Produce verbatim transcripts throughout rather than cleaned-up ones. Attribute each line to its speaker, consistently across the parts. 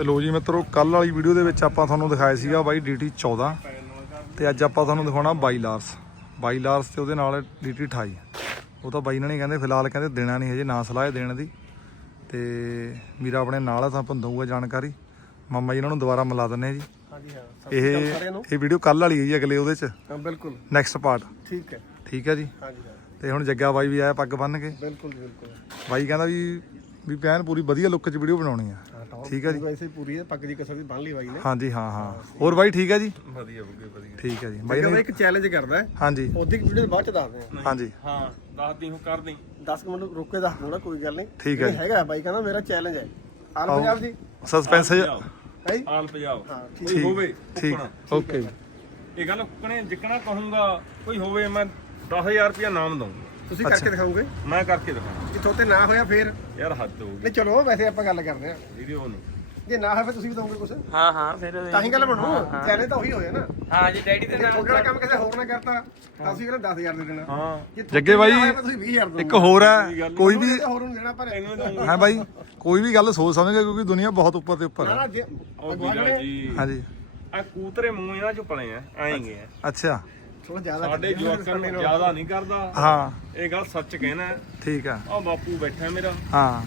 Speaker 1: ਤੇ ਲੋ ਜੀ ਮਿੱਤਰੋ, ਕੱਲ ਵਾਲੀ ਵੀਡੀਓ ਦੇ ਵਿੱਚ ਆਪਾਂ ਤੁਹਾਨੂੰ ਦਿਖਾਇਆ ਸੀਗਾ ਬਾਈ ਡੀ ਟੀ ਚੌਦਾਂ ਤੇ ਅੱਜ ਆਪਾਂ ਤੁਹਾਨੂੰ ਦਿਖਾਉਣਾ ਬਾਈ ਲਾਰਸ ਬਾਈ ਲਾਰਸ ਤੇ ਉਹਦੇ ਨਾਲ ਡੀ ਟੀ ਅਠਾਈ। ਉਹ ਤਾਂ ਬਾਈ ਇਹਨਾਂ ਨੇ ਕਹਿੰਦੇ ਫਿਲਹਾਲ ਕਹਿੰਦੇ ਦੇਣਾ ਨਹੀਂ ਹਜੇ, ਨਾ ਸਲਾਹ ਦੇਣ ਦੀ। ਤੇ ਵੀਰਾ ਆਪਣੇ ਨਾਲ ਆ ਤਾਂ ਆਪਾਂ ਦਊਗਾ ਜਾਣਕਾਰੀ। ਮਾਮਾ ਜੀ ਇਹਨਾਂ ਨੂੰ ਦੁਬਾਰਾ ਮਿਲਾ ਦਿੰਦੇ ਆ ਜੀ।
Speaker 2: ਹਾਂਜੀ ਹਾਂ,
Speaker 1: ਇਹ ਇਹ ਵੀਡੀਓ ਕੱਲ ਵਾਲੀ ਹੈ ਜੀ, ਅਗਲੇ ਉਹਦੇ 'ਚ
Speaker 2: ਬਿਲਕੁਲ
Speaker 1: ਨੈਕਸਟ ਪਾਰਟ।
Speaker 2: ਠੀਕ ਹੈ
Speaker 1: ਠੀਕ ਹੈ ਜੀ।
Speaker 2: ਹਾਂਜੀ ਹਾਂ,
Speaker 1: ਤੇ ਹੁਣ ਜੱਗਾ ਬਾਈ ਵੀ ਆਇਆ ਪੱਗ ਬੰਨ੍ਹ ਕੇ।
Speaker 2: ਬਿਲਕੁਲ ਬਿਲਕੁਲ
Speaker 1: ਬਾਈ ਕਹਿੰਦਾ ਵੀ ਵੀ ਪੈਨ ਪੂਰੀ ਵਧੀਆ ਲੁੱਕ 'ਚ ਵੀਡੀਓ ਬਣਾਉਣੀ ਆ। ਠੀਕ ਹੈ ਜੀ,
Speaker 2: ਵੈਸੇ ਪੂਰੀ ਹੈ, ਪੱਗ ਦੀ ਕਸਰ ਵੀ ਬੰਨ ਲਈ ਬਾਈ ਨੇ।
Speaker 1: ਹਾਂਜੀ ਹਾਂ ਹਾਂ। ਹੋਰ ਬਾਈ ਠੀਕ ਹੈ ਜੀ?
Speaker 2: ਵਧੀਆ ਵਧੀਆ
Speaker 1: ਠੀਕ ਹੈ ਜੀ।
Speaker 2: ਬਾਈ ਨੇ ਇੱਕ ਚੈਲੰਜ ਕਰਦਾ ਹੈ।
Speaker 1: ਹਾਂਜੀ
Speaker 2: ਉਹਦੀ ਵੀਡੀਓ ਬਾਅਦ ਚ ਦੱਸਦੇ ਆ।
Speaker 1: ਹਾਂਜੀ
Speaker 2: ਹਾਂ ਦੱਸ ਦੀ, ਹੁਣ ਕਰ ਦੇ ਦਸ ਮਿੰਟ ਰੁਕ ਕੇ ਦੱਸ ਦੂੰਗਾ, ਕੋਈ ਗੱਲ ਨਹੀਂ।
Speaker 1: ਠੀਕ ਹੈ
Speaker 2: ਹੈਗਾ ਬਾਈ ਕਹਿੰਦਾ ਮੇਰਾ ਚੈਲੰਜ ਹੈ। ਆਲ ਪੰਜਾਬ ਦੀ
Speaker 1: ਸਸਪੈਂਸ ਹੈ
Speaker 2: ਭਾਈ,
Speaker 3: ਆਲ ਪੰਜਾਬ
Speaker 2: ਹਾਂ
Speaker 3: ਕੋਈ ਹੋਵੇ।
Speaker 1: ਠੀਕ ਓਕੇ।
Speaker 3: ਇਹ ਗੱਲ ਕੁਕਣੇ ਜਿੱਕਣਾ ਕਹੂੰਗਾ ਕੋਈ ਹੋਵੇ, ਮੈਂ ਦਸ ਹਜ਼ਾਰ ਰੁਪਇਆ ਨਾਮ ਦਊਂਗਾ।
Speaker 2: ਤੁਸੀਂ ਕਰਕੇ ਦਿਖਾਓਗੇ?
Speaker 3: ਮੈਂ ਕਰਕੇ ਦਿਖਾਉਂਗਾ।
Speaker 2: ਜਿੱਥੋਂ ਤੇ ਨਾ ਹੋਇਆ ਫੇਰ
Speaker 3: ਯਾਰ ਹੱਦ ਹੋ ਗਈ
Speaker 2: ਨਹੀਂ, ਚਲੋ ਵੈਸੇ ਆਪਾਂ ਗੱਲ ਕਰਦੇ ਆ।
Speaker 3: ਵੀਡੀਓ ਨਹੀਂ
Speaker 2: ਜੇ ਨਾ ਹੋਵੇ ਤੁਸੀਂ ਵੀ ਦਓਗੇ ਕੁਝ?
Speaker 4: ਹਾਂ ਹਾਂ ਫਿਰ
Speaker 2: ਤਾਂ ਹੀ ਗੱਲ ਬਣੂ। ਚੈਲੰਜ ਤਾਂ ਉਹੀ ਹੋਇਆ ਨਾ।
Speaker 4: ਹਾਂ ਜੀ ਡੈਡੀ ਦੇ
Speaker 2: ਜੇ ਤੁਹਾਡੇ ਵਾਲਾ ਕੰਮ ਕਿਸੇ ਹੋਰ ਨੇ ਕਰਤਾ ਤਾਂ ਅਸੀਂ ਕਹਿੰਦੇ ਦਸ ਹਜ਼ਾਰ ਦੇ ਦੇਣਾ।
Speaker 3: ਹਾਂ
Speaker 2: ਜੇ
Speaker 1: ਜੱਗੇ ਬਾਈ
Speaker 2: ਤੁਸੀਂ ਵੀਹ ਹਜ਼ਾਰ ਦੋਗੇ।
Speaker 1: ਇੱਕ ਹੋਰ ਹੈ, ਕੋਈ ਵੀ
Speaker 2: ਹੋਰ ਨੂੰ ਦੇਣਾ ਪਰ
Speaker 1: ਹੈ ਬਾਈ, ਕੋਈ ਵੀ ਗੱਲ ਸੋਚ ਸਮਝ ਕੇ, ਕਿਉਂਕਿ ਦੁਨੀਆ ਬਹੁਤ ਉੱਪਰ ਤੇ ਉੱਪਰ
Speaker 2: ਨਾ
Speaker 1: ਹੈ।
Speaker 2: ਜੇ
Speaker 3: ਉਹ ਵੀਰਾ ਜੀ,
Speaker 1: ਹਾਂਜੀ
Speaker 3: ਆ ਕੂਤਰੇ ਮੂੰਹ ਇਹਨਾਂ ਚੋਂ ਪਲੇ ਆ ਆਏਗੇ ਆ।
Speaker 1: ਅੱਛਾ
Speaker 2: ਥੋੜਾ ਜ਼ਿਆਦਾ
Speaker 3: ਸਾਡੇ ਜਵਾਕਾਂ ਨੂੰ ਜ਼ਿਆਦਾ ਨਹੀਂ ਕਰਦਾ।
Speaker 1: ਹਾਂ
Speaker 3: ਇਹ ਗੱਲ ਸੱਚ ਕਹਿਣਾ।
Speaker 1: ਠੀਕ ਆ।
Speaker 3: ਆ ਬਾਪੂ ਬੈਠਾ ਮੇਰਾ,
Speaker 1: ਹਾਂ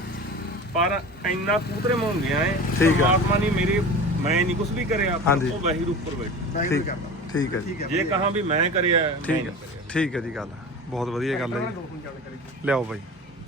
Speaker 3: ਪਰ ਇੰਨਾ ਕੂਤਰੇ ਮੂੰਹ ਗਿਆ ਏ।
Speaker 1: ਠੀਕ ਆ।
Speaker 3: ਪਰਮਾਤਮਾ ਨੇ ਮੇਰੇ, ਮੈਂ ਨਹੀਂ ਕੁਝ ਵੀ ਕਰਿਆ, ਪਰ
Speaker 1: ਹਾਂਜੀ।
Speaker 3: ਉਹ ਵਾਹਿਗੁਰੂ ਉੱਪਰ ਬੈਠਾ।
Speaker 2: ਮੈਂ
Speaker 1: ਠੀਕ
Speaker 2: ਕਰਦਾ।
Speaker 1: ਠੀਕ ਹੈ ਜੀ।
Speaker 2: ਠੀਕ ਹੈ
Speaker 3: ਜੇ ਕਹਾਂ ਵੀ ਮੈਂ ਕਰਿਆ, ਮੈਂ
Speaker 1: ਠੀਕ
Speaker 3: ਨਹੀਂ
Speaker 1: ਹੈ
Speaker 3: ਕਰਿਆ।
Speaker 1: ਠੀਕ ਹੈ ਜੀ। ਗੱਲ ਬਹੁਤ ਵਧੀਆ ਗੱਲ ਹੈ ਜੀ।
Speaker 2: ਦੋਸਤ ਨੂੰ ਜਾਣਕਾਰੀ
Speaker 1: ਲਿਆਓ ਬਾਈ।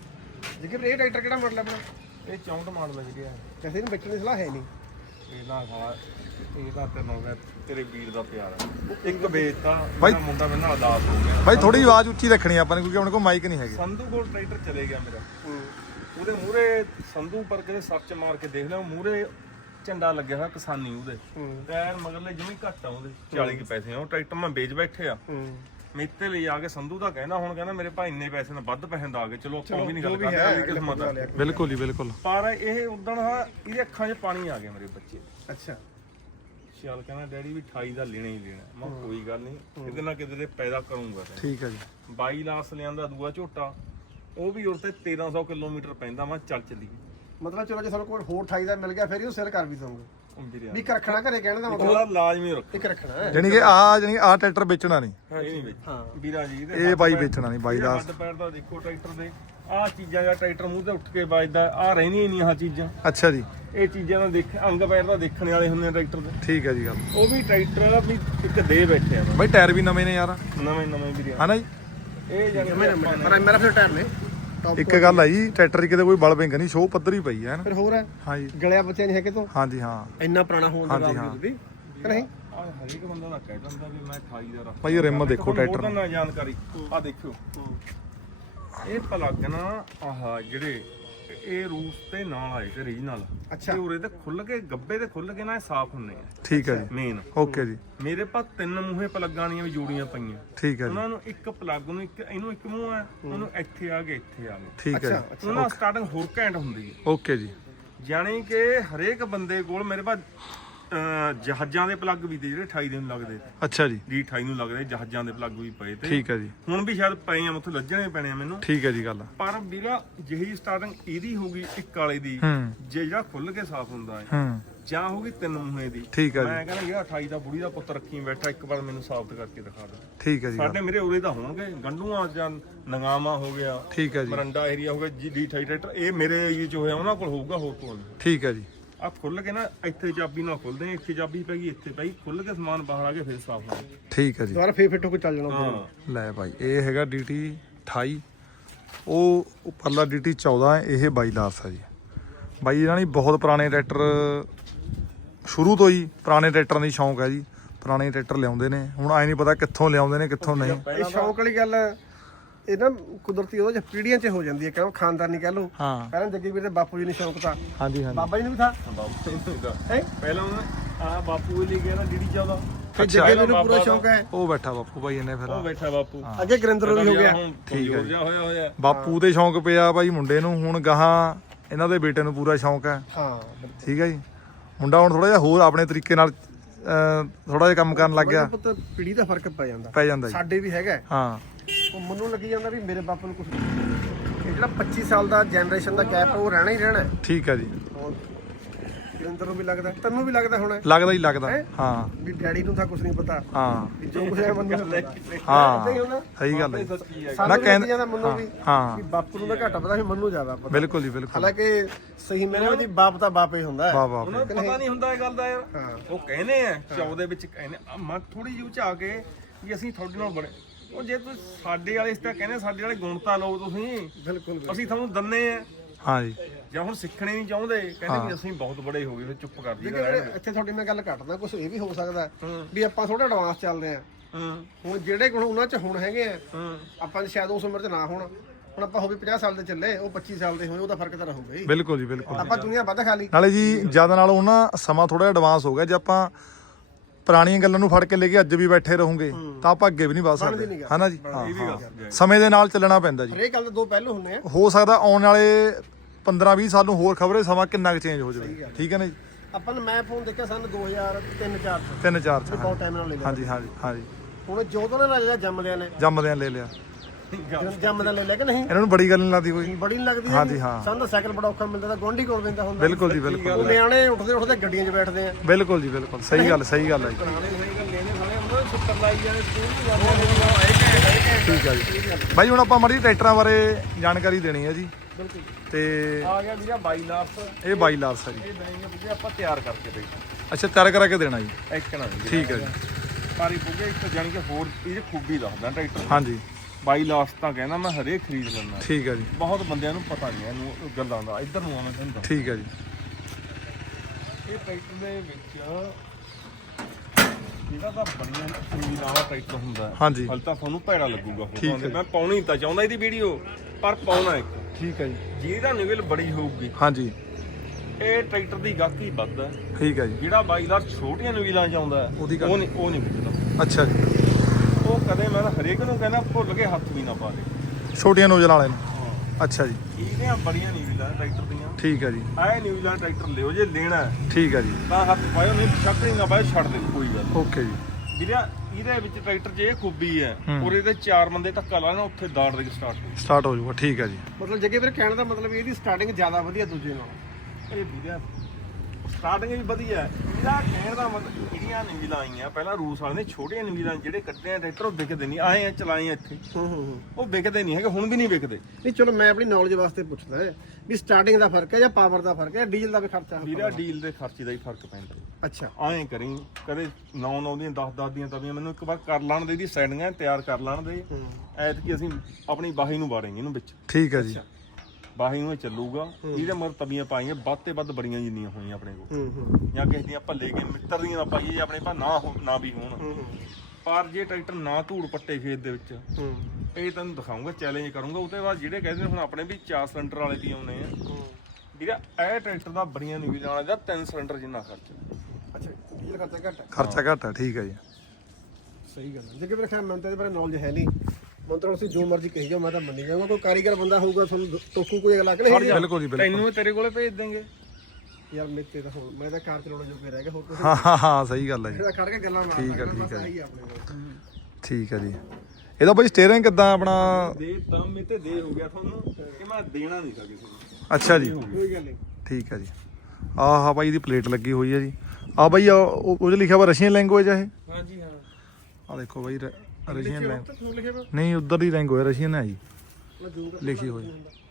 Speaker 2: ਜੇ ਕਿ ਇਹ ਟਰੈਕਟਰ ਕਿਹੜਾ ਮਾਡਲ ਆਪਣਾ?
Speaker 3: ਇਹ ਚੌਂਹਠ ਮਾਡਲ ਜਿਹੜਾ
Speaker 2: ਕਿਸੇ ਨੂੰ ਵੇਚਣ ਦੀ ਸਲਾਹ ਹੈ ਨਹੀਂ।
Speaker 3: ਇਹਦਾ ਸਾਲਾ ਇਹਦਾ ਤੇ ਨੌ ਤੇਰੇ ਵੀਰ ਦਾ ਪਿਆਰ ਹੈ। ਇੱਕ ਵੇਚਤਾ
Speaker 1: ਬਾਈ-
Speaker 3: ਮੇਰਾ ਮੁੰਡਾ ਮੇਰੇ ਨਾਲ ਅਦਾਸ ਹੋ ਗਿਆ।
Speaker 1: ਬਾਈ ਥੋੜੀ ਆਵਾਜ਼ ਉੱਚੀ ਰੱਖਣੀ ਆਪਾਂ ਨੇ, ਕਿਉਂਕਿ ਆਪਣੇ ਕੋਲ ਮਾਈਕ ਨਹੀਂ ਹੈਗੇ।
Speaker 3: ਸੰਧੂ ਕੋਲ ਟਰੈਕਟਰ ਚਲੇ ਗਿਆ ਮੇਰਾ। ਉਹਦੇ ਮੂਹਰੇ ਸੰਧੂ ਪਰ ਕਿਤੇ ਸੱਚ ਮਾਰ ਕੇ ਦੇਖ ਲਿਆ, ਮੂਹਰੇ ਝੰਡਾ ਲੱਗਿਆ ਹੋਇਆ ਕਿਸਾਨੀ ਉਹਦੇ। ਟਾਇਰ ਮਗਰਲੇ ਜਿਵੇਂ ਘੱਟ ਆ ਉਹਦੇ, ਚਾਲੀ ਕੁ ਪੈਸੇ ਆ। ਉਹ ਟਰੈਕਟਰ ਮੈਂ ਵੇਚ ਬੈਠੇ ਆ। ਮੇਤੇ ਲਈ ਆ ਕੇ ਸੰਧੂ ਦਾ ਕਹਿਣਾ, ਹੁਣ ਕਹਿੰਦਾ ਮੇਰੇ ਭਾਈ ਇੰਨੇ ਪੈਸੇ ਨਾਲ ਵੱਧ ਪੈਸੇ ਦਾ ਆ ਗਏ। ਚਲੋ ਆਪਾਂ ਵੀ ਨਹੀਂ ਗੱਲ ਕਰਦੇ, ਆਪਣੀ ਕਿਸਮਤ ਆ।
Speaker 1: ਬਿਲਕੁਲ ਜੀ ਬਿਲਕੁਲ।
Speaker 3: ਪਰ ਇਹ ਉਦਣ ਹਾਂ ਇਹਦੇ ਅੱਖਾਂ 'ਚ ਪਾਣੀ ਆ ਗਿਆ ਮੇਰੇ ਬੱਚੇ।
Speaker 2: ਅੱਛਾ
Speaker 3: ਚੱਲ ਕਹਿੰਦਾ ਡੈਡੀ ਵੀ ਅਠਾਈ ਦਾ ਲੈਣਾ ਹੀ ਲੈਣਾ। ਮੈਂ ਕਿਹਾ ਕੋਈ ਗੱਲ ਨਹੀਂ, ਕਿਤੇ ਨਾ ਕਿਤੇ ਤੇ ਪੈਦਾ ਕਰੂੰਗਾ।
Speaker 1: ਠੀਕ ਹੈ ਜੀ।
Speaker 3: ਬਾਈ ਲਾਸ ਲਿਆਂਦਾ ਦੂਆ ਝੋਟਾ, ਉਹ ਵੀ ਉਰ ਤੇ ਤੇਰਾਂ ਸੌ ਕਿਲੋਮੀਟਰ ਪੈਂਦਾ। ਮੈਂ ਚੱਲ ਚੱਲੀ
Speaker 2: ਮਤਲਬ ਚਲੋ ਜੇ ਸਾਨੂੰ ਕੋਈ ਹੋਰ ਅਠਾਈ ਦਾ ਮਿਲ ਗਿਆ ਫਿਰ ਇਹ ਸਿਰ ਕਰ ਵੀ ਦੋਗੇ
Speaker 3: ਵੀਰੇ।
Speaker 2: ਵੀ ਇੱਕ ਰੱਖਣਾ ਘਰੇ, ਕਹਿਣ ਦਾ ਮਤਲਬ
Speaker 3: ਉਹਦਾ ਲਾਜ਼ਮੀ ਰੱਖੋ।
Speaker 2: ਇੱਕ ਰੱਖਣਾ ਹੈ।
Speaker 1: ਜਾਣੀ ਕਿ ਆਹ ਜਾਣੀ ਆਹ ਟਰੈਕਟਰ ਵੇਚਣਾ ਨਹੀਂ।
Speaker 3: ਇਹ ਨਹੀਂ ਵਿੱਚ
Speaker 2: ਹਾਂ
Speaker 3: ਵੀਰਾ ਜੀ ਇਹਦੇ
Speaker 1: ਇਹ ਬਾਈ ਵੇਚਣਾ ਨਹੀਂ। ਬਾਈ ਦਾ
Speaker 3: ਹੱਡ ਪੈਰ ਦਾ ਦੇਖੋ ਟਰੈਕਟਰ ਦੇ। ਆਹ ਚੀਜ਼ਾਂ ਜਾਂ ਟਰੈਕਟਰ ਮੂੰਹ ਤੇ ਉੱਠ ਕੇ ਵੱਜਦਾ, ਆਹ ਰਹਿਣੀਆਂ ਹੀ ਨਹੀਂ ਆਹ ਚੀਜ਼ਾਂ।
Speaker 1: ਅੱਛਾ ਜੀ।
Speaker 3: ਇਹ ਚੀਜ਼ਾਂ ਦਾ ਦੇਖ ਅੰਗ ਪੈਰ ਦਾ ਦੇਖਣ ਵਾਲੇ ਹੁੰਦੇ ਆ ਟਰੈਕਟਰ ਦੇ।
Speaker 1: ਠੀਕ ਹੈ ਜੀ ਗੱਲ।
Speaker 3: ਉਹ ਵੀ ਟਰੈਕਟਰ ਵੀ ਇੱਕ ਦੇ ਬੈਠੇ ਆ
Speaker 1: ਬਾਈ ਟਾਇਰ ਵੀ ਨਵੇਂ ਨੇ ਯਾਰ,
Speaker 3: ਨਵੇਂ ਨਵੇਂ ਵੀਰੇ।
Speaker 1: ਹਨਾ ਜੀ।
Speaker 3: ਇਹ ਜਾਨੀ
Speaker 2: ਪਰ ਮੇਰਾ ਫਿਰ ਟਾਇਰ ਨੇ ਟੌਪ।
Speaker 1: ਇੱਕ ਗੱਲ ਹੈ ਜੀ, ਟਰੈਕਟਰ ਦੀ ਕਿਤੇ ਕੋਈ ਬਲ ਪਿੰਗ ਨਹੀਂ, ਸ਼ੋਅ ਪੱਧਰ ਹੀ ਪਈ ਹੈ ਨਾ।
Speaker 2: ਫਿਰ ਹੋਰ ਹੈ,
Speaker 1: ਹਾਂਜੀ
Speaker 2: ਗਲਿਆ ਬੱਚਿਆ ਨਹੀਂ ਹੈ ਕਿਤੋਂ।
Speaker 1: ਹਾਂਜੀ ਹਾਂ।
Speaker 2: ਇੰਨਾ ਪੁਰਾਣਾ ਹੋਣ ਦੇ
Speaker 1: ਹਾਂਜੀ,
Speaker 2: ਬਾਵਜੂਦ ਵੀ ਕਿ ਨਹੀਂ।
Speaker 3: ਆਹ ਹਰੇਕ ਬੰਦਾ ਦਾ ਕਹਿ ਦਿੰਦਾ ਵੀ ਮੈਂ ਅਠਾਈ ਦਾ ਰੱਖ।
Speaker 1: ਭਾਈ ਰਿਮ ਦੇਖੋ ਟਰੈਕਟਰ
Speaker 3: ਦਾ ਨਾ ਜਾਣਕਾਰੀ ਆ ਦੇਖਿਓ। ਇਹ ਪਲੱਗ ਨਾ ਆਹ ਜਿਹੜੇ ਇਹ ਰੂਸ ਤੇ ਨਾਲ ਆਏ ਤੇ ਰੀਜਨਲ।
Speaker 2: ਅੱਛਾ।
Speaker 3: ਤੇ ਉਰੇ ਤੇ ਖੁੱਲ ਕੇ ਗੱਬੇ ਤੇ ਖੁੱਲ ਕੇ ਨਾ ਇਹ ਸਾਫ਼ ਹੁੰਨੇ ਆ।
Speaker 1: ਠੀਕ ਹੈ ਜੀ।
Speaker 3: ਮੇਨ
Speaker 1: ਓਕੇ ਜੀ।
Speaker 3: ਮੇਰੇ ਪਾ ਤਿੰਨ ਮੂਹੇ ਪਲੱਗਾਂ ਦੀਆਂ ਵੀ ਜੋੜੀਆਂ ਪਈਆਂ।
Speaker 1: ਠੀਕ ਹੈ ਜੀ।
Speaker 3: ਉਹਨਾਂ ਨੂੰ ਇੱਕ ਪਲੱਗ ਨੂੰ ਇੱਕ ਇਹਨੂੰ ਇੱਕ ਮੂੰਹ ਆ, ਉਹਨੂੰ ਇੱਥੇ ਆ ਗਏ ਇੱਥੇ ਆ ਗਏ।
Speaker 1: ਠੀਕ ਹੈ
Speaker 2: ਅੱਛਾ
Speaker 1: ਜੀ।
Speaker 3: ਉਹਨਾਂ ਸਟਾਰਟਿੰਗ ਹੋਰ ਘੈਂਟ ਹੁੰਦੀ ਹੈ।
Speaker 1: ਓਕੇ ਜੀ।
Speaker 3: ਜਾਣੀ ਕਿ ਹਰੇਕ ਬੰਦੇ ਕੋਲ ਮੇਰੇ ਪਾ ਜਹਾਜ਼ਾਂ ਦੇ ਪਲੱਗ ਵੀ ਤੇ ਜਿਹੜੇ ਅਠਾਈ ਦੇ ਨੂੰ ਲੱਗਦੇ।
Speaker 1: ਅੱਛਾ ਜੀ।
Speaker 3: ਡੀ ਅਠਾਈ ਨੂੰ ਲੱਗਦੇ ਜਹਾਜ਼ਾਂ ਦੇ ਪਲੱਗ ਵੀ ਪਏ ਤੇ।
Speaker 1: ਠੀਕ ਹੈ ਜੀ।
Speaker 3: ਹੁਣ ਵੀ ਸ਼ਾਇਦ ਪਏ ਆ, ਉੱਥੇ ਲੱਜਣੇ ਪੈਣੇ ਆ ਮੈਨੂੰ।
Speaker 1: ਠੀਕ ਹੈ ਜੀ ਗੱਲ।
Speaker 3: ਪਰ ਵੀਰਾ ਜਿਹੀ ਸਟਾਰਟਿੰਗ ਇਹਦੀ ਹੋਗੀ ਇੱਕ ਵਾਲੇ ਦੀ,
Speaker 1: ਹੂੰ
Speaker 3: ਜੇ ਜਿਹੜਾ ਖੁੱਲ ਕੇ ਸਾਫ਼ ਹੁੰਦਾ ਹੈ,
Speaker 1: ਹੂੰ
Speaker 3: ਜਾਂ ਹੋਗੀ ਤਿੰਨ ਮੂਹੇ ਦੀ।
Speaker 1: ਠੀਕ ਹੈ ਜੀ।
Speaker 3: ਮੈਂ ਕਹਿੰਦਾ ਜਿਹੜਾ ਅਠਾਈ ਦਾ ਬੁੜੀ ਦਾ ਪੁੱਤ ਰੱਖੀ ਬੈਠਾ, ਇੱਕ ਵਾਰ ਮੈਨੂੰ ਸਾਫ਼ ਕਰਕੇ ਦਿਖਾ ਦੇ।
Speaker 1: ਠੀਕ ਹੈ ਜੀ ਗੱਲ।
Speaker 3: ਸਾਡੇ ਮੇਰੇ ਉਰੇ ਤਾਂ ਹੋਣਗੇ ਗੰਡੂਆਂ ਜਾਂ ਨਗਾਮਾ ਹੋ ਗਿਆ,
Speaker 1: ਠੀਕ ਹੈ ਜੀ।
Speaker 3: ਮਰੰਡਾ ਏਰੀਆ ਹੋ ਗਿਆ, ਜੀ ਡੀ ਅਠਾਈ ਟਰੈਕਟਰ ਇਹ ਮੇਰੇ ਏਰੀਏ 'ਚ ਹੋਇਆ, ਉਹਨਾਂ ਕੋਲ ਹੋਊਗਾ, ਹੋਰ ਕੋਲ ਨਹੀਂ।
Speaker 1: ਠੀਕ ਹੈ ਜੀ।
Speaker 3: ਆ ਖੁੱਲ ਕੇ ਨਾ ਇੱਥੇ ਚਾਬੀ ਨਾਲ ਖੁੱਲਦੇ, ਇੱਥੇ ਚਾਬੀ ਪੈ ਗਈ, ਇੱਥੇ ਪਈ, ਖੁੱਲ ਕੇ ਸਮਾਨ ਬਾਹਰ ਆ ਕੇ ਫਿਰ ਸਾਫ਼ ਹੋ ਗਿਆ।
Speaker 1: ਠੀਕ ਹੈ ਜੀ।
Speaker 2: ਦੁਬਾਰਾ ਫੇਰ ਫਿੱਟ ਹੋ ਕੇ ਚੱਲ ਜਾਣਾ।
Speaker 3: ਹਾਂ
Speaker 1: ਲੈ ਭਾਈ ਇਹ ਹੈਗਾ ਡੀ ਟੀ ਅਠਾਈ, ਉਹ ਉੱਪਰਲਾ ਡੀ ਟੀ ਚੌਦਾਂ, ਇਹ ਬਾਈ ਲਾਰਸ ਹੈ ਜੀ। ਬਾਈ ਇਹਨਾਂ ਨੇ ਬਹੁਤ ਪੁਰਾਣੇ ਟਰੈਕਟਰ, ਸ਼ੁਰੂ ਤੋਂ ਹੀ ਪੁਰਾਣੇ ਟਰੈਕਟਰਾਂ ਦੀ ਸ਼ੌਂਕ ਹੈ ਜੀ। ਪੁਰਾਣੇ ਟਰੈਕਟਰ ਲਿਆਉਂਦੇ ਨੇ, ਹੁਣ ਆਏ ਨਹੀਂ ਪਤਾ ਕਿੱਥੋਂ ਲਿਆਉਂਦੇ ਨੇ ਕਿੱਥੋਂ ਨਹੀਂ।
Speaker 2: ਇਹ ਸ਼ੌਂਕ ਵਾਲੀ ਗੱਲ ਇਹ ਨਾ ਕੁਦਰਤੀ ਉਹਦੇ ਚ ਪੀੜੀਆਂ 'ਚ ਹੋ ਜਾਂਦੀ ਹੈ, ਕਿਉਂ ਖਾਨਦਾਨੀ ਕਹਿ ਲਓ।
Speaker 1: ਹਾਂ
Speaker 2: ਪਹਿਲਾਂ ਜੱਗੀ ਵੀਰ ਦੇ ਬਾਪੂ ਜੀ ਨੇ ਸ਼ੌਂਕ ਤਾਂ,
Speaker 1: ਹਾਂਜੀ ਹਾਂਜੀ।
Speaker 2: ਬਾਬਾ ਜੀ ਨੂੰ ਵੀ ਥਾ ਹੈ।
Speaker 3: ਪਹਿਲਾਂ ਆ ਬਾਪੂ ਲਈ ਗਿਆ ਨਾ ਜਿਹੜੀ ਚਾਹਦਾ,
Speaker 2: ਫਿਰ ਜੱਗੇ ਵੀਰ ਨੂੰ ਪੂਰਾ ਸ਼ੌਂਕ ਹੈ।
Speaker 1: ਉਹ ਬੈਠਾ ਬਾਪੂ ਭਾਈ ਇਹਨੇ ਫਿਰ
Speaker 3: ਉਹ ਬੈਠਾ ਬਾਪੂ।
Speaker 2: ਅੱਗੇ ਗਰਿੰਦਰ ਵੀ ਹੋ ਗਿਆ।
Speaker 3: ਠੀਕ ਹੈ ਜਾ ਹੋਇਆ ਹੋਇਆ।
Speaker 1: ਬਾਪੂ ਤੇ ਸ਼ੌਂਕ ਪਿਆ ਭਾਈ ਮੁੰਡੇ ਨੂੰ, ਹੁਣ ਗਾਹਾਂ ਇਹਨਾਂ ਦੇ ਬੇਟੇ ਨੂੰ ਪੂਰਾ ਸ਼ੌਂਕ ਹੈ।
Speaker 2: ਹਾਂ
Speaker 1: ਠੀਕ ਹੈ ਜੀ। ਮੁੰਡਾ ਹੁਣ ਥੋੜਾ ਜਿਹਾ ਹੋਰ ਆਪਣੇ ਤਰੀਕੇ ਨਾਲ ਥੋੜਾ ਜਿਹਾ ਕੰਮ ਕਰਨ ਲੱਗ ਗਿਆ।
Speaker 2: ਪੁੱਤ ਪੀੜੀ ਦਾ ਫਰਕ ਪੈ ਜਾਂਦਾ
Speaker 1: ਪੈ ਜਾਂਦਾ ਜੀ।
Speaker 2: ਸਾਡੇ ਵੀ ਹੈਗਾ।
Speaker 1: ਹਾਂ
Speaker 2: ਉਹ ਮੈਨੂੰ ਲੱਗੀ ਜਾਂਦਾ ਵੀ ਮੇਰੇ ਬਾਪੂ ਨੂੰ ਕੁਝ, ਇਹ ਜਿਹੜਾ ਪੱਚੀ ਸਾਲ ਦਾ ਜਨਰੇਸ਼ਨ ਦਾ ਗੈਪ ਉਹ ਰਹਿਣਾ ਹੀ ਰਹਿਣਾ।
Speaker 1: ਠੀਕ ਹੈ ਜੀ।
Speaker 2: ਜਲੰਧਰ ਨੂੰ ਵੀ ਲੱਗਦਾ, ਤੈਨੂੰ ਵੀ ਲੱਗਦਾ ਹੋਣਾ
Speaker 1: ਲੱਗਦਾ ਹੀ ਲੱਗਦਾ ਹਾਂ
Speaker 2: ਵੀ ਡੈਡੀ ਨੂੰ ਤਾਂ ਕੁਝ ਨਹੀਂ ਪਤਾ
Speaker 1: ਹਾਂ
Speaker 2: ਵੀ ਜੋ ਕੁਝ ਹੈ ਮੈਨੂੰ ਹੁੰਦਾ
Speaker 1: ਹਾਂ
Speaker 2: ਹੀ ਹੁੰਦਾ।
Speaker 1: ਸਹੀ ਗੱਲ ਹੈ ਜੀ।
Speaker 2: ਸਾਨੂੰ ਕਹਿੰਦੇ ਜਾਂਦਾ ਮੈਨੂੰ ਵੀ
Speaker 1: ਹਾਂ
Speaker 2: ਵੀ ਬਾਪੂ ਨੂੰ ਤਾਂ ਘੱਟ ਪਤਾ ਸੀ, ਮੈਨੂੰ ਜ਼ਿਆਦਾ ਪਤਾ।
Speaker 1: ਬਿਲਕੁਲ ਜੀ ਬਿਲਕੁਲ
Speaker 2: ਹਾਲਾਂਕਿ ਸਹੀ ਮੇਰੇ ਵਿੱਚ ਬਾਪ ਤਾਂ ਬਾਪ ਹੀ ਹੁੰਦਾ ਹੈ।
Speaker 1: ਵਾਹ ਵਾਹ
Speaker 3: ਉਹਨਾਂ ਨੂੰ ਪਤਾ ਨਹੀਂ ਹੁੰਦਾ ਇਹ ਗੱਲ ਦਾ ਯਾਰ
Speaker 2: ਹਾਂ
Speaker 3: ਉਹ ਕਹਿੰਦੇ ਆ ਚੌ ਦੇ ਵਿੱਚ ਕਹਿੰਦੇ ਆ ਮੈਂ ਥੋੜੀ ਜਿਹੀ ਉਚਾ ਕੇ ਵੀ ਅਸੀਂ ਤੁਹਾਡੇ ਨਾਲ ਬੜੇ ਉਹ ਜੇ ਤੁਸੀਂ ਸਾਡੇ ਵਾਲੇ ਇਸ ਤਾਂ ਕਹਿੰਦੇ ਸਾਡੇ ਵਾਲੇ ਗੁਣ ਤਾਂ ਲਓ ਤੁਸੀਂ
Speaker 2: ਬਿਲਕੁਲ
Speaker 3: ਅਸੀਂ ਤੁਹਾਨੂੰ ਦੰਨੇ ਆ
Speaker 1: ਹਾਂ ਜੀ
Speaker 3: ਜਾਂ ਹੁਣ ਸਿੱਖਣੇ ਨਹੀਂ ਚਾਹੁੰਦੇ ਕਹਿੰਦੇ ਵੀ ਅਸੀਂ ਬਹੁਤ ਬੜੇ ਹੋ ਗਏ ਫਿਰ ਚੁੱਪ ਕਰ ਜੀ
Speaker 2: ਇੱਥੇ ਤੁਹਾਡੀ ਮੈਂ ਗੱਲ ਕੱਟਦਾ, ਕੁਝ ਇਹ ਵੀ ਹੋ ਸਕਦਾ ਵੀ ਆਪਾਂ ਥੋੜਾ ਐਡਵਾਂਸ ਚੱਲਦੇ ਆ।
Speaker 3: ਹਾਂ
Speaker 2: ਹੁਣ ਜਿਹੜੇ ਗੁਣ ਉਹਨਾਂ 'ਚ ਹੁਣ ਹੈਗੇ ਆ
Speaker 3: ਹਾਂ
Speaker 2: ਆਪਾਂ ਨੂੰ ਸ਼ਾਇਦ ਉਸ ਉਮਰ 'ਚ ਨਾ ਹੋਣ। ਹੁਣ ਆਪਾਂ ਹੋ ਵੀ ਪੰਜਾਹ ਸਾਲ ਦੇ ਚੱਲੇ, ਉਹ ਪੱਚੀ ਸਾਲ ਦੇ ਹੋਏ, ਉਹਦਾ ਫਰਕ ਤਾਂ ਰਹੂਗਾ ਹੀ।
Speaker 1: ਬਿਲਕੁਲ ਜੀ ਬਿਲਕੁਲ
Speaker 2: ਆਪਾਂ ਦੁਨੀਆ ਵੱਧ ਖਾ ਲਈ।
Speaker 1: ਨਾਲੇ ਜੀ ਜਿਆਦਾ ਨਾਲੋਂ ਨਾ ਸਮਾਂ ਥੋੜਾ ਐਡਵਾਂਸ ਹੋ ਗਿਆ। ਜੇ ਆਪਾਂ ਪੁਰਾਣੀਆਂ ਗੱਲਾਂ ਨੂੰ ਫੜ ਕੇ ਲੈ ਕੇ ਅੱਜ ਵੀ ਬੈਠੇ ਰਹੋਗੇ ਤਾਂ ਆਪਾਂ ਅੱਗੇ ਵੀ ਨਹੀਂ ਵਧ ਸਕਦੇ ਹਨਾ ਜੀ ਹਾਂ ਹਾਂ ਸਮੇਂ ਦੇ ਨਾਲ ਚੱਲਣਾ ਪੈਂਦਾ ਜੀ।
Speaker 2: ਹਰੇਕ ਗੱਲ ਦੇ ਦੋ ਪਹਿਲੂ ਹੁੰਦੇ ਆ।
Speaker 1: ਹੋ ਸਕਦਾ ਆਉਣ ਵਾਲੇ ਪੰਦਰਾਂ ਵੀਹ ਸਾਲ ਨੂੰ ਹੋਰ ਖਬਰੇ ਸਮਾਂ ਕਿੰਨਾ ਕੁ ਚੇਂਜ ਹੋ ਜਾਵੇ। ਠੀਕ ਹੈ ਨਾ ਜੀ।
Speaker 2: ਆਪਾਂ ਨੇ ਮੈਂ ਫੋਨ ਦੇਖਿਆ ਸਨ ਦੋ ਹਜ਼ਾਰ ਤਿੰਨ ਚਾਰ ਚ,
Speaker 1: ਤਿੰਨ ਚਾਰ ਚ
Speaker 2: ਬਹੁਤ ਟਾਈਮ ਨਾਲ ਲੈ ਲਿਆ।
Speaker 1: ਹਾਂਜੀ ਹਾਂਜੀ ਹਾਂਜੀ
Speaker 2: ਹੁਣ ਜਦੋਂ ਨੇ ਲੈ ਲਿਆ ਜੰਮਦਿਆਂ ਨੇ,
Speaker 1: ਜੰਮਦਿਆਂ ਲੈ ਲਿਆ
Speaker 2: ਜੰਮਦਿਆਂ ਲੈ ਲਿਆ ਕਿ ਨਹੀਂ?
Speaker 1: ਇਹਨਾਂ ਨੂੰ ਬੜੀ ਗੱਲ ਨਹੀਂ ਲੱਗਦੀ ਕੋਈ।
Speaker 2: ਬੜੀ ਨੀ ਲੱਗਦੀ
Speaker 1: ਹਾਂਜੀ ਹਾਂ
Speaker 2: ਸਾਨੂੰ ਤਾਂ ਸਾਈਕਲ ਬੜਾ ਔਖਾ ਮਿਲਦਾ, ਤਾਂ ਗੁਆਂਢੀ ਕੋਲ ਪੈਂਦਾ ਹੁੰਦਾ।
Speaker 1: ਬਿਲਕੁਲ ਜੀ ਬਿਲਕੁਲ
Speaker 2: ਉਹ ਨਿਆਣੇ ਉੱਠਦੇ ਉੱਠਦੇ ਗੱਡੀਆਂ 'ਚ ਬੈਠਦੇ ਆ।
Speaker 1: ਬਿਲਕੁਲ ਜੀ ਬਿਲਕੁਲ ਸਹੀ ਗੱਲ ਸਹੀ ਗੱਲ ਹੈ ਜੀ। ਠੀਕ ਹੈ ਜੀ ਬਾਈ ਹੁਣ ਆਪਾਂ ਮਾੜੀ ਟਰੈਕਟਰਾਂ ਬਾਰੇ ਜਾਣਕਾਰੀ ਦੇਣੀ ਹੈ ਜੀ।
Speaker 2: ਬਿਲਕੁਲ
Speaker 1: ਤੇ
Speaker 3: ਆ ਗਿਆ ਵੀਰਾ ਬਾਈ ਲਾਰਸ
Speaker 1: ਇਹ ਬਾਈ ਲਾਰਸ ਹੈ ਜੀ।
Speaker 3: ਇਹ ਦੇਣਗੇ ਵੀਰੇ ਆਪਾਂ ਤਿਆਰ ਕਰਕੇ ਦੇ
Speaker 1: ਅੱਛਾ ਤਿਆਰ ਕਰਾ ਕੇ ਦੇਣਾ ਜੀ।
Speaker 3: ਇੱਕ ਨਾ
Speaker 1: ਠੀਕ ਹੈ ਜੀ
Speaker 3: ਸਾਰੀ ਬੁੱਗੇ ਇੱਕ ਜਾਣੀ ਕਿ ਹੋਰ ਇਹ ਖੂਬੀ ਦੱਸਦਾ ਟਰੈਕਟਰ
Speaker 1: ਹਾਂਜੀ
Speaker 3: ਬਾਈ ਲਾਰਸ ਤਾਂ ਕਹਿੰਦਾ ਮੈਂ ਹਰੇਕ ਖਰੀਦ ਲੈਣਾ।
Speaker 1: ਠੀਕ ਹੈ ਜੀ
Speaker 3: ਬਹੁਤ ਬੰਦਿਆਂ ਨੂੰ ਪਤਾ ਨਹੀਂ ਇਹਨੂੰ ਗੱਲਾਂ ਦਾ ਇੱਧਰ ਨੂੰ ਆਉਣਾ ਚਾਹੁੰਦਾ।
Speaker 1: ਠੀਕ ਹੈ ਜੀ
Speaker 3: ਇਹ ਟਰੈਕਟਰ ਦੇ ਵਿੱਚ ਜਿਹੜਾ ਤਾਂ ਬਣੀਆਂ ਖਰੀਦ ਵਾਲਾ ਟਰੈਕਟਰ ਹੁੰਦਾ
Speaker 1: ਹਾਂਜੀ
Speaker 3: ਹਲ ਤਾਂ ਤੁਹਾਨੂੰ ਭੈੜਾ ਲੱਗੂਗਾ
Speaker 1: ਠੀਕ
Speaker 3: ਫੋਟੋ
Speaker 1: ਹੈ।
Speaker 3: ਮੈਂ ਪਾਉਣੀ ਤਾਂ ਚਾਹੁੰਦਾ ਇਹਦੀ ਵੀਡੀਓ ਪਰ ਪਾਉਣਾ ਇੱਕ
Speaker 1: ਠੀਕ ਹੈ ਜੀ
Speaker 3: ਜਿਹਦਾ ਨਿਵਲ ਬੜੀ ਹੋਊਗੀ।
Speaker 1: ਹਾਂਜੀ
Speaker 3: ਇਹ ਟਰੈਕਟਰ ਦੀ ਗਾਹਕੀ ਵੱਧ ਹੈ।
Speaker 1: ਠੀਕ ਹੈ ਜੀ
Speaker 3: ਜਿਹੜਾ ਬਾਈ ਦਾ ਛੋਟੀਆਂ ਨਵੀਲਾਂ ਚਾਹੁੰਦਾ
Speaker 1: ਉਹਦੀ ਗੱਲ-
Speaker 3: ਉਹ ਨਹੀਂ ਉਹ ਨਹੀਂ ਵਿਕਦਾ।
Speaker 1: ਅੱਛਾ ਜੀ
Speaker 3: ਉਹ ਕਦੇ ਮੈਂ ਤਾਂ ਹਰੇਕ ਨੂੰ ਕਹਿੰਦਾ ਭੁੱਲ ਕੇ ਹੱਥ ਵੀ ਨਾ ਪਾ ਦੇ।
Speaker 1: ਛੋਟੀਆਂ ਨੋਜਲ ਵਾਲੇ ਨੂੰ ਅੱਛਾ ਜੀ
Speaker 3: ਇਹਦੀਆਂ ਬੜੀਆਂ ਨਵੀਲਾਂ ਟਰੈਕਟਰ ਦੀਆਂ
Speaker 1: ਠੀਕ ਹੈ ਜੀ
Speaker 3: ਆਹ ਨਵੀਲਾਂ ਟਰੈਕਟਰ ਲਿਓ ਜੇ ਲੈਣਾ ਹੈ,
Speaker 1: ਠੀਕ ਹੈ ਜੀ
Speaker 3: ਤਾਂ ਹੱਥ ਪਾਇਓ ਨਹੀਂ ਸ਼ੱਕਰੀ ਨਾ ਪਾਇਓ ਛੱਡ ਦੇ ਕੋਈ ਗੱਲ ਨਹੀਂ।
Speaker 1: ਓਕੇ ਜੀ
Speaker 3: ਵੀਰਾ ਇਹਦੇ ਵਿੱਚ ਟਰੈਕਟਰ 'ਚ ਇਹ ਖੂਬੀ ਹੈ
Speaker 1: ਹੂੰ।
Speaker 3: ਔਰ ਇਹਦੇ ਚਾਰ ਬੰਦੇ ਧੱਕਾ ਲਾਣਾ ਉੱਥੇ ਦਾੜ ਦੇ ਸਟਾਰਟ ਹੋ
Speaker 1: ਸਟਾਰਟ ਹੋ ਜਾਊਗਾ ਠੀਕ ਹੈ ਜੀ
Speaker 2: ਮਤਲਬ ਜੱਗੇ ਵੀਰ ਕਹਿਣ ਦਾ ਮਤਲਬ ਇਹਦੀ ਸਟਾਰਟਿੰਗ ਜ਼ਿਆਦਾ ਵਧੀਆ ਦੂਜੇ ਨਾਲੋਂ।
Speaker 3: ਇਹ ਵੀਰਾ ਸਟਾਰਟਿੰਗ ਵੀ ਵਧੀਆ ਹੈ। ਇਹਦਾ ਕਹਿਣ ਦਾ ਮਤਲਬ ਜਿਹੜੀਆਂ ਨਵੀਲਾਂ ਆਈਆਂ ਪਹਿਲਾਂ ਰੂਸ ਵਾਲੇ ਨੇ ਛੋਟੀਆਂ ਨਵੀਲਾਂ ਜਿਹੜੇ ਕੱਢੇ ਆ ਟਰੈਕਟਰ ਉਹ ਵਿਕਦੇ ਨਹੀਂ ਆਏ ਆ ਚਲਾਏ ਆ ਇੱਥੇ
Speaker 2: ਹੂੰ ਹੂੰ ਹੂੰ
Speaker 3: ਉਹ ਵਿਕਦੇ ਨਹੀਂ ਹੈਗੇ ਹੁਣ ਵੀ ਨਹੀਂ ਵਿਕਦੇ।
Speaker 2: ਨਹੀਂ ਚਲੋ ਮੈਂ ਆਪਣੀ ਨੌਲੇਜ ਵਾਸਤੇ ਪੁੱਛਦਾ ਹੈ ਵੀ ਸਟਾਰਟਿੰਗ ਦਾ ਫਰਕ ਹੈ ਜਾਂ ਪਾਵਰ ਦਾ ਫਰਕ ਹੈ, ਡੀਜ਼ਲ ਦਾ ਵੀ ਖਰਚਾ
Speaker 3: ਵੀਰਾ ਡੀਲ ਦੇ ਖਰਚੇ ਦਾ ਹੀ ਫਰਕ ਪੈਂਦਾ।
Speaker 2: ਅੱਛਾ
Speaker 3: ਆਏ ਕਰੀ ਕਦੇ ਨੌ ਨੌ ਦੀਆਂ ਦਸ ਦਸ ਦੀਆਂ ਤਵੀਆਂ ਮੈਨੂੰ ਇੱਕ ਵਾਰ ਕਰ ਲੈਣ ਦੇ ਦੀ ਸੈਟਿੰਗਾਂ ਤਿਆਰ ਕਰ ਲੈਣ ਦੇ।
Speaker 2: ਹੂੰ
Speaker 3: ਐਤਕੀ ਅਸੀਂ ਆਪਣੀ ਬਾਹੀ ਨੂੰ ਵਾੜਾਂਗੇ ਇਹਨੂੰ ਵਿੱਚ
Speaker 1: ਠੀਕ ਹੈ ਜੀ
Speaker 3: ਬਾਹੀ ਨੂੰ ਇਹ ਚੱਲੂਗਾ। ਇਹਦੇ ਮਗਰ ਤਵੀਆਂ ਪਾਈਆਂ ਵੱਧ ਤੇ ਵੱਧ ਬੜੀਆਂ ਜਿੰਨੀਆਂ ਹੋਈਆਂ ਆਪਣੇ ਕੋਲ
Speaker 2: ਹੂੰ ਹੂੰ
Speaker 3: ਜਾਂ ਕਿਸੇ ਦੀਆਂ ਭੱਲੇ ਕੇ ਮਿੱਤਰ ਦੀਆਂ ਨਾ ਪਾਈਏ ਆਪਣੇ ਪਾ ਨਾ ਹੋ- ਨਾ ਵੀ ਹੋਣ।
Speaker 2: ਹੂੰ
Speaker 3: ਪਰ ਜੇ ਟਰੈਕਟਰ ਨਾ ਧੂੜ ਪੱਟੇ ਖੇਤ ਦੇ ਵਿੱਚ
Speaker 2: ਹੂੰ
Speaker 3: ਇਹ ਤੈਨੂੰ ਦਿਖਾਉਂਗਾ ਚੈਲੰਜ ਕਰੂੰਗਾ। ਉਹਦੇ ਬਾਅਦ ਜਿਹੜੇ ਕਹਿੰਦੇ ਨੇ ਹੁਣ ਆਪਣੇ ਵੀ ਚਾਰ ਸਿਲੰਡਰ ਵਾਲੇ ਵੀ ਆਉਣੇ ਆ
Speaker 2: ਹੂੰ
Speaker 3: ਵੀਰਾ ਇਹ ਟਰੈਕਟਰ ਦਾ ਬੜੀਆਂ ਨਹੀਂ ਵਾਲੇ ਦਾ ਤਿੰਨ ਸਿਲੰਡਰ ਜਿੰਨਾ ਖਰਚਾ।
Speaker 2: ਅੱਛਾ ਡੀਜ਼ਲ ਖਰਚਾ ਘੱਟ ਹੈ।
Speaker 1: ਖਰਚਾ ਘੱਟ ਹੈ ਠੀਕ ਹੈ ਜੀ
Speaker 2: ਸਹੀ ਗੱਲ ਹੈ। ਜੱਗੇ ਵੀਰ ਖੈਰ ਮੈਨੂੰ ਤਾਂ ਇਹਦੇ ਬਾਰੇ ਨੌਲੇਜ ਹੈ ਨਹੀਂ। ਮੈਨੂੰ ਤਾਂ ਤੁਸੀਂ ਜੋ ਮਰਜ਼ੀ ਕਹੀ ਜਾਓ ਮੈਂ ਤਾਂ ਮੰਨੀ ਜਾਊਂਗਾ। ਕੋਈ ਕਾਰੀਗਰ ਬੰਦਾ ਹੋਊਗਾ ਤੁਹਾਨੂੰ ਟੋਕੂ ਕੋਈ ਅਗਲਾ ਕਿ ਨਹੀਂ?
Speaker 1: ਬਿਲਕੁਲ ਜੀ ਬਿਲਕੁਲ
Speaker 3: ਤੈਨੂੰ ਤੇਰੇ ਕੋਲੇ ਭੇਜ ਦੇਂਗੇ।
Speaker 2: ਯਾਰ ਮੇਰੇ ਤਾਂ ਹੁਣ ਮੈਂ ਤਾਂ ਕਾਰ ਚਲਾਉਣਾ ਜੋਗੇ ਰਹਿ ਗਿਆ, ਹੋਰ ਕੁਝ
Speaker 1: ਹਾਂ ਹਾਂ ਹਾਂ ਸਹੀ ਗੱਲ ਹੈ ਜੀ
Speaker 2: ਇਹਦਾ ਖੜ ਕੇ ਗੱਲਾਂ ਮਾਰ
Speaker 1: ਠੀਕ ਹੈ,
Speaker 2: ਸਕਦਾ,
Speaker 1: ਠੀਕ ਹੈ।
Speaker 2: ਬਸ ਆਹੀ ਆਪਣੇ ਕੋਲ।
Speaker 1: ਠੀਕ ਹੈ ਜੀ ਇਹਦਾ ਬਾਈ ਸਟੀਅਰਿੰਗ ਕਿੱਦਾਂ ਆਪਣਾ
Speaker 3: ਦੇ ਤਾਂ ਮੇ ਤੇ ਦੇ ਹੋ ਗਿਆ ਤੁਹਾਨੂੰ ਕਿ ਮੈਂ ਦੇਣਾ ਨਹੀਂ ਸਾ ਕਿਸੇ ਨੂੰ।
Speaker 1: ਅੱਛਾ ਜੀ
Speaker 2: ਕੋਈ ਗੱਲ ਨਹੀਂ।
Speaker 1: ਠੀਕ ਹੈ ਜੀ ਆਹ ਹਾਂ ਬਾਈ ਇਹਦੀ ਪਲੇਟ ਲੱਗੀ ਹੋਈ ਹੈ ਜੀ ਆ ਬਾਈ ਆਹ ਉਹ ਉਹ 'ਚ ਲਿਖਿਆ ਵਾ ਰਸ਼ੀਅਨ ਲੈਂਗੁਏਜ ਹੈ ਇਹ
Speaker 3: ਹਾਂਜੀ ਹਾਂ
Speaker 1: ਆ ਦੇਖੋ ਬਾਈ ਰਸ਼ੀਅਨ ਲੈਂਗ
Speaker 2: ਫੋਨ ਲਿਖਿਆ ਵਾ
Speaker 1: ਨਹੀਂ ਉਧਰ ਦੀ ਲੈਂਗੁਏਜ ਰਸ਼ੀਅਨ ਹੈ ਜੀ
Speaker 2: ਮੈਂ ਜ਼ੂਮ ਕਰ
Speaker 1: ਲਿਖੀ ਹੋਈ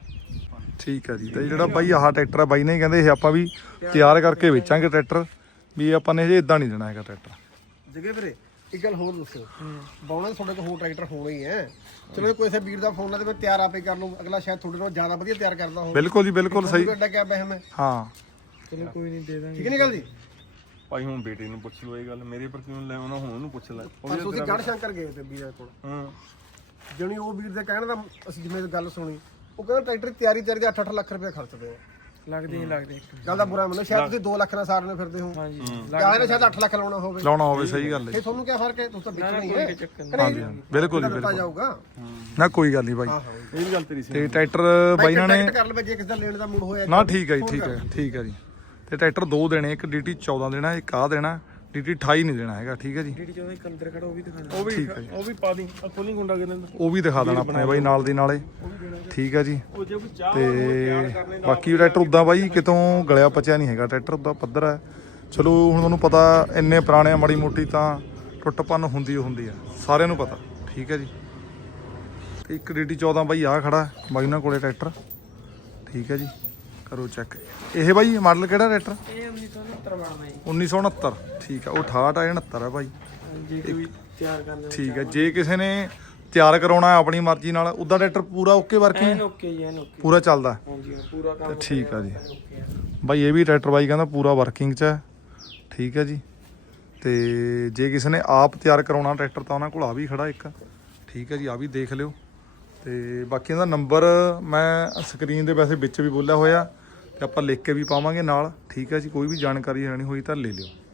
Speaker 1: ਠੀਕ ਹੈ ਜੀ ਤੇ ਜਿਹੜਾ ਬਾਈ ਆਹ ਟਰੈਕਟਰ ਆ ਬਾਈ ਨੇ ਕਹਿੰਦੇ ਇਹ ਆਪਾਂ ਵੀ ਤਿਆਰ ਕਰਕੇ ਵੇਚਾਂਗੇ ਟਰੈਕਟਰ ਵੀ ਆਪਾਂ ਨੇ ਹਜੇ ਇਦਾਂ ਨਹੀਂ ਦੇਣਾ ਹੈਗਾ ਟਰੈਕਟਰ।
Speaker 2: ਜਗੇ ਵੀਰੇ ਇੱਕ ਗੱਲ ਹੋਰ ਦੱਸੋ, ਬਾਉਣਾ ਤੁਹਾਡੇ ਕੋਲ ਹੋਰ ਟਰੈਕਟਰ ਹੋਣਾ ਹੀ ਹੈ। ਚਲੋ ਕੋਈ ਐਸਾ ਵੀਰ ਦਾ ਫੋਨ ਆ ਤੇ ਮੈਂ ਤਿਆਰ ਆਪੇ ਕਰ ਲੂੰ, ਅਗਲਾ ਸ਼ਾਇਦ ਤੁਹਾਡੇ ਨਾਲੋਂ ਜ਼ਿਆਦਾ ਵਧੀਆ ਤਿਆਰ ਕਰਦਾ ਹੋਵੇ।
Speaker 1: ਬਿਲਕੁਲ ਜੀ ਬਿਲਕੁਲ ਸਹੀ
Speaker 2: ਤੁਹਾਡਾ ਕਿਆ ਬਹਿਮ ਹੈ?
Speaker 1: ਹਾਂ
Speaker 2: ਚਲੋ ਕੋਈ ਨਹੀਂ ਦੇ ਦਾਂਗੇ। ਠੀਕ ਨਹੀਂ ਗੱਲ ਜੀ?
Speaker 3: ਭਾਈ ਹੁਣ ਬੇਟੇ ਨੂੰ ਪੁੱਛ ਲਓ ਇਹ ਗੱਲ, ਮੇਰੇ ਪਰ ਕਿਉਂ ਲੈ ਆਉਣਾ, ਹੁਣ ਉਹਨੂੰ ਪੁੱਛ ਲੈ।
Speaker 2: ਪਰ ਤੁਸੀਂ ਗੜ ਸ਼ੰਕਰ ਗਏ ਤੇ ਵੀਰ ਕੋਲ,
Speaker 3: ਹਾਂ
Speaker 2: ਜਣੀ ਉਹ ਵੀਰ ਦੇ ਕਹਿਣ ਦਾ ਅਸੀਂ ਜਿਵੇਂ ਗੱਲ ਸੁਣੀ, ਉਹ ਕਹਿੰਦਾ ਟਰੈਕਟਰ ਦੀ ਤਿਆਰੀ ਤਿਆਰੀ ਦੇ ਅੱਠ ਅੱਠ ਲੱਖ ਰੁਪਏ ਖਰਚਦੇ ਆ।
Speaker 4: ਲੱਗਦੇ ਹੀ ਲੱਗਦੇ
Speaker 2: ਗੱਲ ਦਾ ਬੁਰਾ ਮੰਨੋ, ਸ਼ਾਇਦ ਤੁਸੀਂ ਦੋ ਲੱਖ ਨਾਲ ਸਾਰਨੇ ਫਿਰਦੇ ਹੋ,
Speaker 4: ਹਾਂਜੀ
Speaker 2: ਗਾਹ ਨੇ ਸ਼ਾਇਦ ਅੱਠ ਲੱਖ ਲਾਉਣਾ ਹੋਵੇ।
Speaker 1: ਲਾਉਣਾ ਹੋਵੇ ਸਹੀ ਗੱਲ ਹੈ
Speaker 2: ਇਹ ਤੁਹਾਨੂੰ ਕੀ ਫਰਕ ਹੈ? ਤੁਸੀਂ ਤਾਂ ਵਿੱਚ ਨਹੀਂ ਹੈ।
Speaker 4: ਚੱਕਰ
Speaker 2: ਕਿ ਨਹੀਂ?
Speaker 1: ਹਾਂਜੀ ਹਾਂ ਬਿਲਕੁਲ ਜੀ
Speaker 2: ਦਿੱਤਾ
Speaker 1: ਬਿਲਕੁਲ
Speaker 2: ਜਾਊਗਾ।
Speaker 1: ਨਾ ਕੋਈ ਗੱਲ ਨਹੀਂ ਬਾਈ
Speaker 2: ਹਾਂ ਹਾਂ
Speaker 3: ਇਹ ਵੀ ਗੱਲ ਤੇਰੀ ਸੀ।
Speaker 1: ਤੇ ਟਰੈਕਟਰ ਬਾਈ ਨਾਲ ਨੇ
Speaker 2: ਕੰਟੈਕਟ ਕਰ ਲਵੇ ਜੇ ਕਿਸੇ ਦਾ ਲੈਣ ਦਾ ਮੂਡ ਹੋਇਆ।
Speaker 1: ਨਾ ਠੀਕ ਹੈ ਜੀ ਠੀਕ ਹੈ ਠੀਕ ਹੈ ਜੀ ਤੇ ਟਰੈਕਟਰ ਦੋ ਦੇਣੇ, ਇੱਕ ਡੀਟੀ ਚੌਦਾਂ ਦੇਣਾ, ਇੱਕ ਆਹ ਦੇਣਾ ਡੀਟੀ ਅਠਾਈ ਨਹੀਂ ਦੇਣਾ ਹੈਗਾ, ਠੀਕ ਹੈ ਜੀ।
Speaker 2: ਜਿਹੜੀ ਚੌਦਾਂ ਇੱਕ ਅੰਦਰ ਖੜਾ ਉਹ ਵੀ ਦਿਖਾ ਦੇ।
Speaker 3: ਉਹ ਵੀ
Speaker 1: ਠੀਕ ਹੈ ਜੀ।
Speaker 3: ਉਹ ਵੀ ਪਾ ਦੀ ਆ ਖੋਲੀ ਗੁੰਡਾ ਕਿਨੇ
Speaker 1: ਉਹ ਵੀ ਦਿਖਾ ਦੇਣਾ ਆਪਣੇ ਬਾਈ ਨਾਲ ਦੀ ਨਾਲੇ, ਠੀਕ ਹੈ ਜੀ।
Speaker 3: ਉਹ ਜੇ ਕੋਈ ਚਾਹ
Speaker 1: ਤੇ ਬਾਕੀ ਟਰੈਕਟਰ ਉਦਾਂ ਬਾਈ ਕਿਤੋਂ ਗਲਿਆ ਪਚਿਆ ਨਹੀਂ ਹੈਗਾ, ਟਰੈਕਟਰ ਉਦਾਂ ਪੱਧਰ ਹੈ। ਚਲੋ ਹੁਣ ਤੁਹਾਨੂੰ ਪਤਾ ਇੰਨੇ ਪੁਰਾਣੇ ਆ, ਮਾੜੀ ਮੋਟੀ ਤਾਂ ਟੁੱਟ ਭੰਨ ਹੁੰਦੀ ਓ ਹੁੰਦੀ ਆ, ਸਾਰਿਆਂ ਨੂੰ ਪਤਾ, ਠੀਕ ਹੈ ਜੀ। ਤੇ ਇੱਕ ਡੀਟੀ ਚੌਦਾਂ ਬਾਈ ਆ ਖੜਾ ਬਾਈ ਉਹਨਾਂ ਕੋਲੇ ਟਰੈਕਟਰ, ਠੀਕ ਹੈ ਜੀ। ਕਰੋ ਚੈੱਕ। ਇਹ ਬਾਈ ਮਾਡਲ ਕਿਹੜਾ ਟਰੈਕਟਰ?
Speaker 2: ਇਹ ਉੱਨੀ ਸੌ ਉਨੱਤਰ ਬਣਦਾ ਜੀ।
Speaker 1: ਉੱਨੀ ਸੌ ਉਨੱਤਰ, ਠੀਕ ਆ। ਉਹ ਅਠਾਹਠ ਆ ਉਨੱਤਰ ਆ ਭਾਈ,
Speaker 2: ਜੇ ਕੋਈ ਤਿਆਰ ਕਰਨਾ
Speaker 1: ਠੀਕ ਹੈ। ਜੇ ਕਿਸੇ ਨੇ ਤਿਆਰ ਕਰਾਉਣਾ ਹੈ ਆਪਣੀ ਮਰਜ਼ੀ ਨਾਲ, ਉਦਾਂ ਟਰੈਕਟਰ ਪੂਰਾ ਓਕੇ ਵਰਕਿੰਗ,
Speaker 2: ਐਨ ਓਕੇ ਜੀ, ਐਨ ਓਕੇ।
Speaker 1: ਪੂਰਾ ਚੱਲਦਾ,
Speaker 2: ਹਾਂਜੀ ਪੂਰਾ ਕੰਮ
Speaker 1: ਠੀਕ ਆ ਜੀ। ਬਾਈ ਇਹ ਵੀ ਟਰੈਕਟਰ ਬਾਈ ਕਹਿੰਦਾ ਪੂਰਾ ਵਰਕਿੰਗ 'ਚ ਹੈ, ਠੀਕ ਹੈ ਜੀ। ਤੇ ਜੇ ਕਿਸੇ ਨੇ ਆਪ ਤਿਆਰ ਕਰਾਉਣਾ ਟਰੈਕਟਰ ਤਾਂ ਉਹਨਾਂ ਕੋਲ ਆ ਵੀ ਖੜਾ ਇੱਕ, ਠੀਕ ਹੈ ਜੀ। ਆ ਵੀ ਦੇਖ ਲਿਓ। ਤੇ ਬਾਕੀ ਇਹਦਾ ਨੰਬਰ ਮੈਂ ਸਕਰੀਨ ਦੇ ਵੈਸੇ ਵਿੱਚ ਵੀ ਬੋਲਿਆ ਹੋਇਆ, ਤੇ ਆਪਾਂ ਲਿਖ ਕੇ ਵੀ ਪਾਵਾਂਗੇ ਨਾਲ, ਠੀਕ ਹੈ ਜੀ। ਕੋਈ ਵੀ ਜਾਣਕਾਰੀ ਲੈਣੀ ਹੋਈ ਤਾਂ ਲੈ ਲਿਓ।